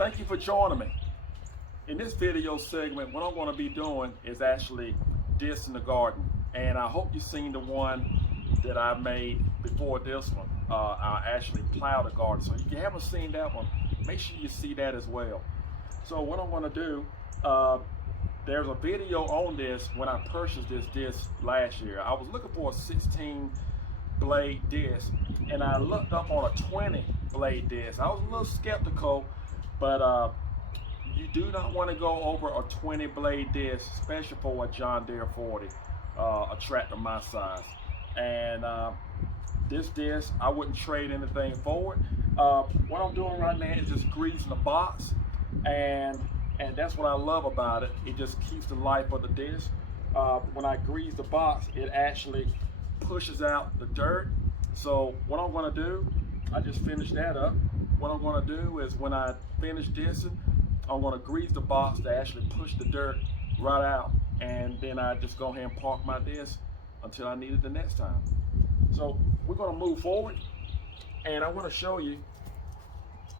Thank you for joining me. In this video segment, what I'm going to be doing is actually dissing the garden. And I hope you've seen the one that I made before this one. I actually plowed the garden. So if you haven't seen that one, make sure you see that as well. So what I'm going to do, there's a video on this when I purchased this disc last year. I was looking for a 16 blade disc and I looked up on a 20 blade disc. I was a little skeptical, but you do not want to go over a 20 blade disc, especially for a John Deere 40, a tractor my size. And this disc, I wouldn't trade anything for it. What I'm doing right now is just greasing the box, and that's what I love about it. It just keeps the life of the disc. When I grease the box, it actually pushes out the dirt. So what I'm going to do, I just finished that up. What I'm going to do is when I finish dissing, I'm going to grease the box to actually push the dirt right out, and then I just go ahead and park my disc until I need it the next time. So we're going to move forward, and I want to show you.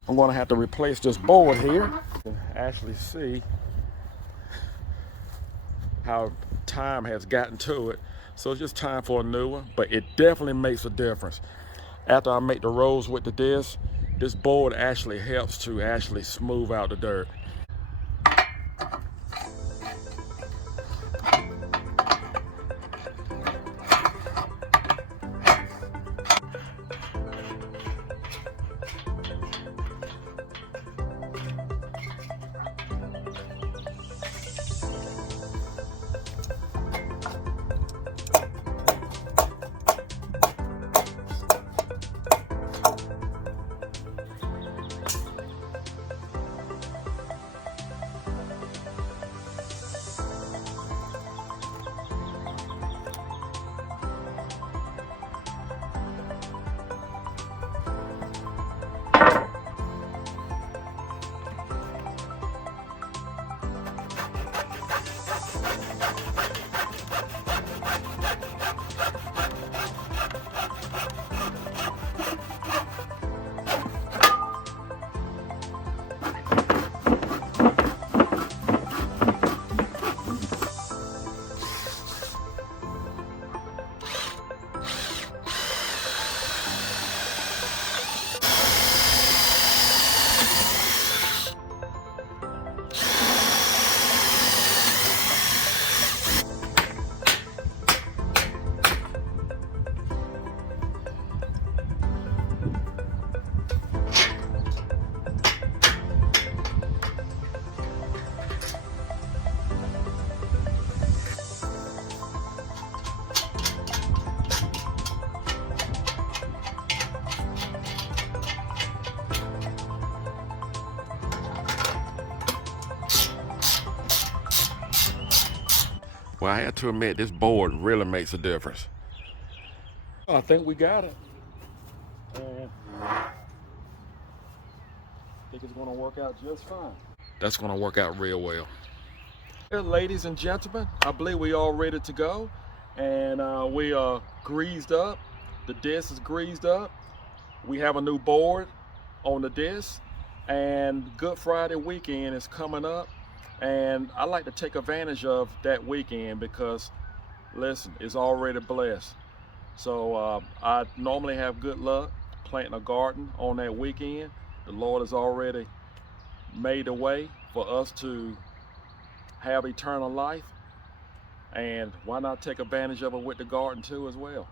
I'm going to have to replace this board here to actually see how time has gotten to it. So it's just time for a new one, but it definitely makes a difference. After I make the rows with the disc, this board actually helps to actually smooth out the dirt. Well, I have to admit, this board really makes a difference. I think we got it. And I think it's going to work out just fine. That's going to work out real well. Well, ladies and gentlemen, I believe we all ready to go. And we are greased up. The disc is greased up. We have a new board on the disc. And Good Friday weekend is coming up. And I like to take advantage of that weekend because, listen, it's already blessed. So I normally have good luck planting a garden on that weekend. The Lord has already made a way for us to have eternal life. And why not take advantage of it with the garden too as well?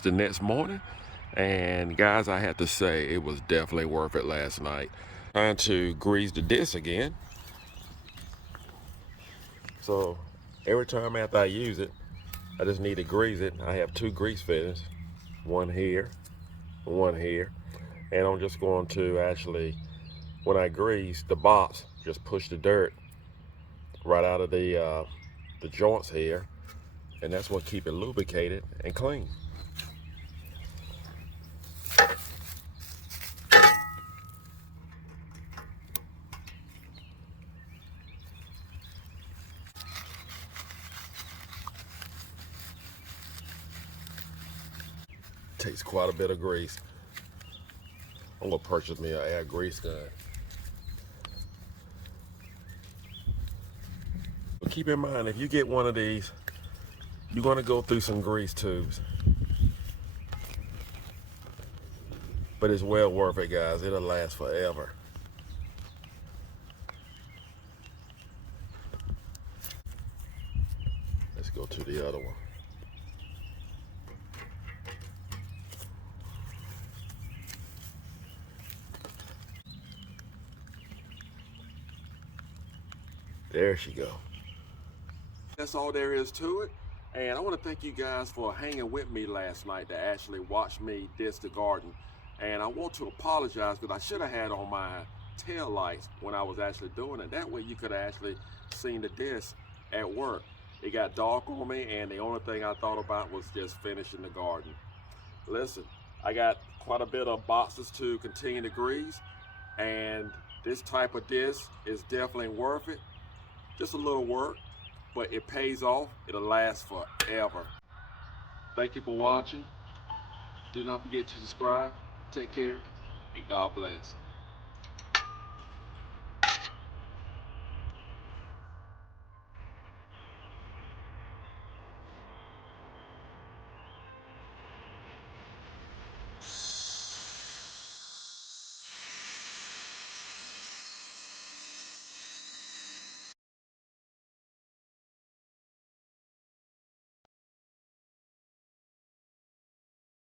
was the next morning, and guys, I have to say it was definitely worth it last night. Trying to grease the disc again. So every time after I use it, I just need to grease it. I have 2 grease fittings, one here, and I'm just going to actually, when I grease the box, just push the dirt right out of the joints here, and that's what keep it lubricated and clean. Takes quite a bit of grease. I'm gonna purchase me an air grease gun. But keep in mind, if you get one of these, you're gonna go through some grease tubes. But it's well worth it, guys. It'll last forever. Let's go to the other one. There she go. That's all there is to it. And I want to thank you guys for hanging with me last night to actually watch me disc the garden. And I want to apologize because I should have had on my tail lights when I was actually doing it. That way you could have actually seen the disc at work. It got dark on me, and the only thing I thought about was just finishing the garden. Listen, I got quite a bit of boxes to continue to grease, and this type of disc is definitely worth it. Just a little work, but it pays off. It'll last forever. Thank you for watching. Do not forget to subscribe. Take care, and God bless.